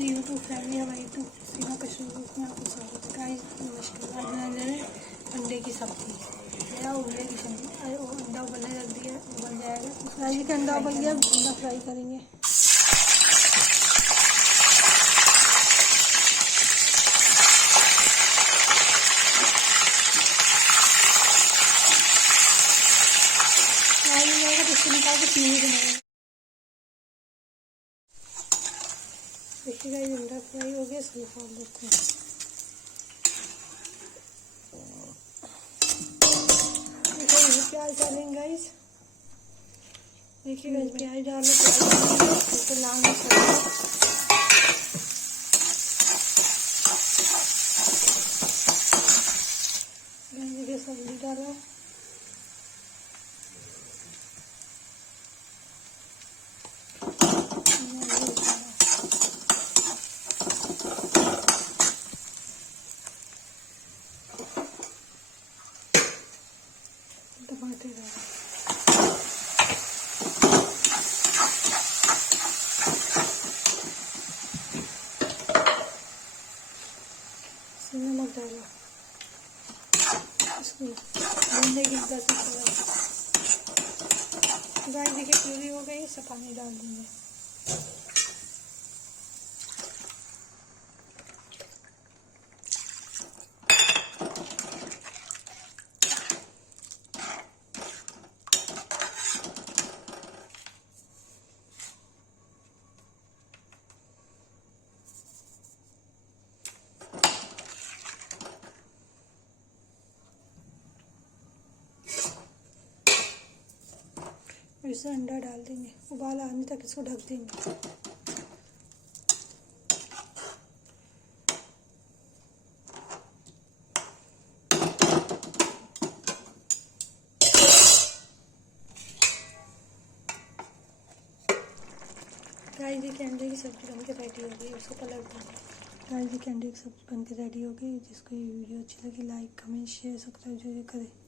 मेरी YouTube family, हमारी YouTube सीमा कश्मीर में आपको स्वागत है। गाइस नमस्कार। आज बना रहे हैं अंडे की सब्जी या उबले की सब्जी। अंडा उबलने रख दिया, उबल जाएगा। गाइस का अंडा उबल गया, अंडा फ्राई करेंगे। फ्राई हो जाएगा तो इसको निकाल के चीनी बनाएंगे। देखिए गाइस अंडा फ्राई हो गया, इसको निकाल देते हैं। देखिए प्याज डालेंगे गाइस। देखिए गाइस प्याज डालो, तो लाल मसाला देखिए सब्जी डालो। टमाटर डालो। नमक डालो। इसको भूनने की 10 मिनट। गाइस देखिए प्यूरी हो गई, सब पानी डाल देंगे। इसमें अंडा डाल देंगे, उबाल आने तक इसको ढक देंगे। गाइस देखिए अंडे की सब्जी बनके रेडी हो गई, उसको पलट देंगे। गाइस देखिए अंडे की सब्जी बनके रेडी हो गई। जिसको ये वीडियो अच्छी लगी लाइक कमेंट शेयर सब्सक्राइब जरूर करें।